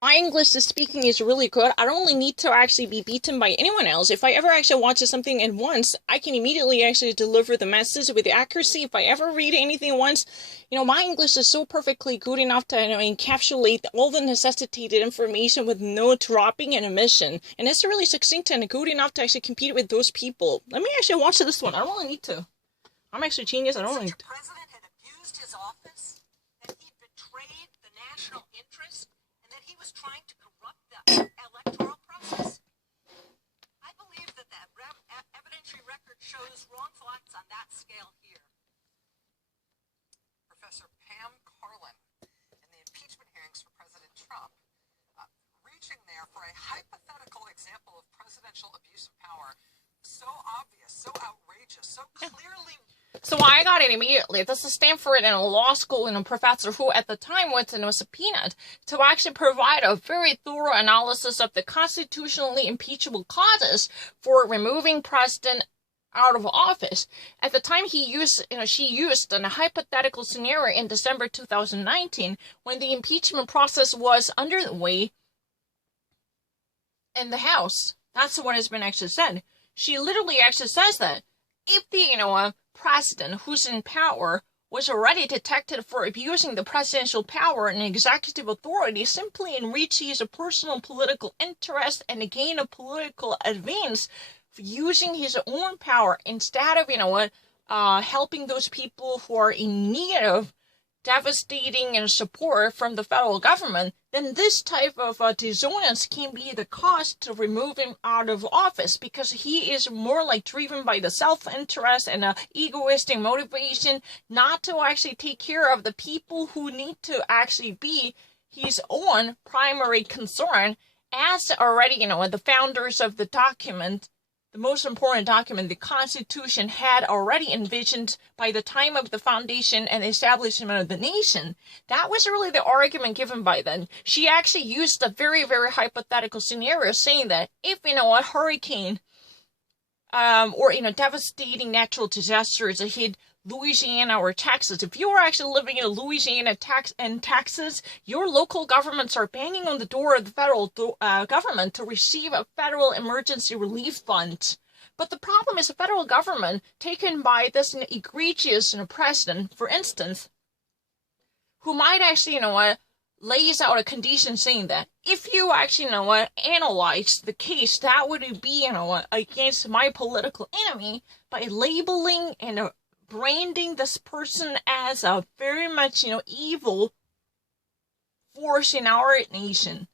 My English speaking is really good. I don't really need to actually be beaten by anyone else. If I ever actually watch something at once, I can immediately actually deliver the message with the accuracy. If I ever read anything once, my English is so perfectly good enough to encapsulate all the necessitated information with no dropping and omission. And it's really succinct and good enough to actually compete with those people. Let me actually watch this one. I don't really need to. I'm actually genius. I don't really. Such a president had abused his office, that he betrayed the national interest, and that he was trying to corrupt the electoral process. I believe that that evidentiary record shows wrongful acts on that scale here. Professor Pam Karlan, in the impeachment hearings for President Trump, reaching there for a hypothetical example of presidential abuse of power so obvious, so outrageous, so clearly. So I got it immediately. This is Stanford and a law school professor who at the time was subpoenaed to actually provide a very thorough analysis of the constitutionally impeachable causes for removing President out of office. At the time she used a hypothetical scenario in December 2019 when the impeachment process was underway in the House. That's what has been actually said. She literally actually says that if the president who's in power was already detected for abusing the presidential power and executive authority simply in reaching his personal political interest and the gain of political advance for using his own power instead of helping those people who are in need of devastating support from the federal government, then this type of dissonance can be the cause to remove him out of office, because he is more like driven by the self-interest and egoistic motivation not to actually take care of the people who need to actually be his own primary concern, as already, the founders of the document, the most important document, the Constitution, had already envisioned by the time of the foundation and establishment of the nation. That was really the argument given by then. She actually used a very, very hypothetical scenario, saying that if, a hurricane or, devastating natural disasters hit Louisiana or Texas, if you are actually living in Louisiana and Texas, your local governments are banging on the door of the federal government to receive a federal emergency relief fund. But the problem is the federal government, taken by this egregious president, for instance, who might actually, lays out a condition saying that if you actually, analyze the case, that would be, against my political enemy by labeling and branding this person as a very much, evil force in our nation,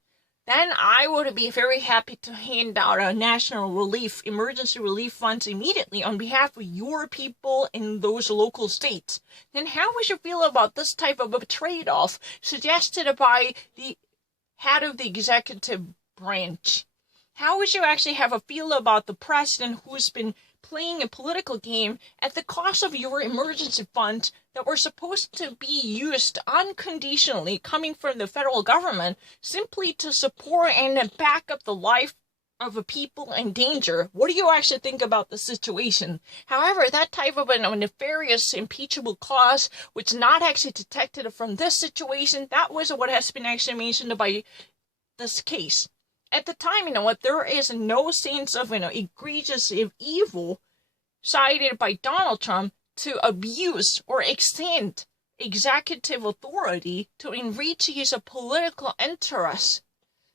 then I would be very happy to hand out a national emergency relief funds immediately on behalf of your people in those local states. Then how would you feel about this type of a trade-off suggested by the head of the executive branch? How would you actually have a feel about the president who's been playing a political game at the cost of your emergency funds that were supposed to be used unconditionally, coming from the federal government, simply to support and back up the life of a people in danger? What do you actually think about the situation? However, that type of a nefarious impeachable clause, which is not actually detected from this situation, that was what has been actually mentioned by this case. At the time, there is no sense of, egregious evil cited by Donald Trump to abuse or extend executive authority to enrich his political interests.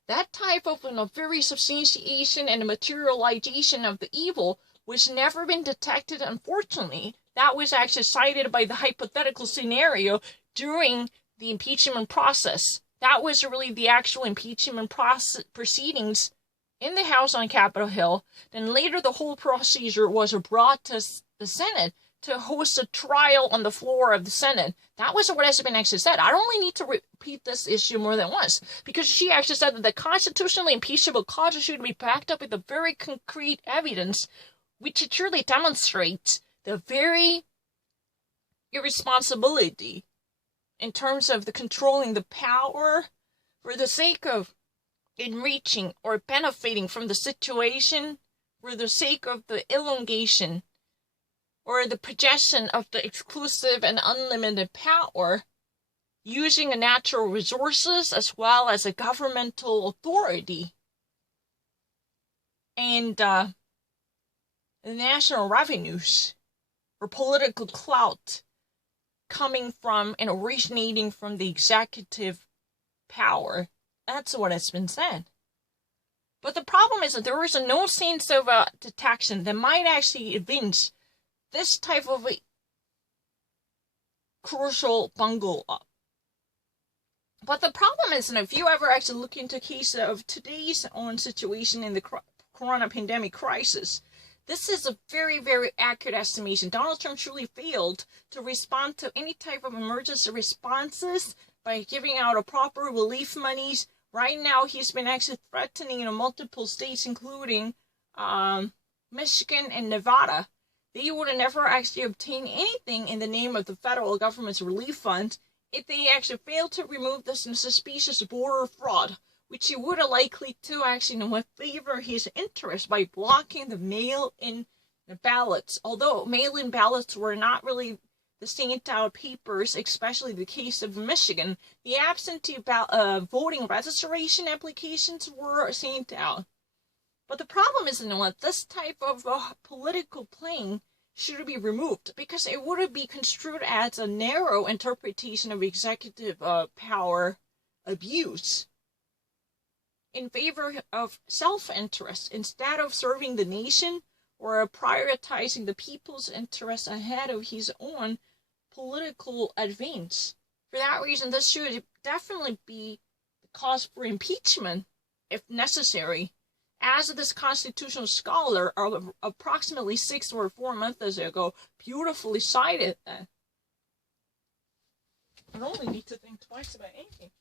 That type of, very substantiation and materialization of the evil was never been detected, unfortunately. That was actually cited by the hypothetical scenario during the impeachment process. That was really the actual impeachment proceedings in the House on Capitol Hill. Then later the whole procedure was brought to the Senate to host a trial on the floor of the Senate. That was what has been actually said. I don't really need to repeat this issue more than once, because she actually said that the constitutionally impeachable causes should be backed up with a very concrete evidence, which truly demonstrates the very irresponsibility in terms of the controlling the power for the sake of enriching or benefiting from the situation, for the sake of the elongation or the projection of the exclusive and unlimited power using natural resources as well as a governmental authority and the national revenues or political clout coming from and originating from the executive power. That's what has been said. But the problem is that there is no sense of detection that might actually evince this type of a crucial bungle up. But the problem is that if you ever actually look into a case of today's own situation in the corona pandemic crisis, this is a very, very accurate estimation. Donald Trump truly failed to respond to any type of emergency responses by giving out a proper relief monies. Right now, he's been actually threatening multiple states, including Michigan and Nevada. They would have never actually obtained anything in the name of the federal government's relief fund if they actually failed to remove this suspicious border fraud, which he would have likely to actually favor his interest by blocking the mail-in ballots. Although mail-in ballots were not really the sent-out papers, especially the case of Michigan, the absentee voting registration applications were sent out. But the problem is that this type of political playing should be removed because it would be construed as a narrow interpretation of executive power abuse in favor of self-interest instead of serving the nation or prioritizing the people's interests ahead of his own political advance. For that reason, this should definitely be cause for impeachment if necessary. As this constitutional scholar of approximately 6 or 4 months ago beautifully cited that. I only need to think twice about anything.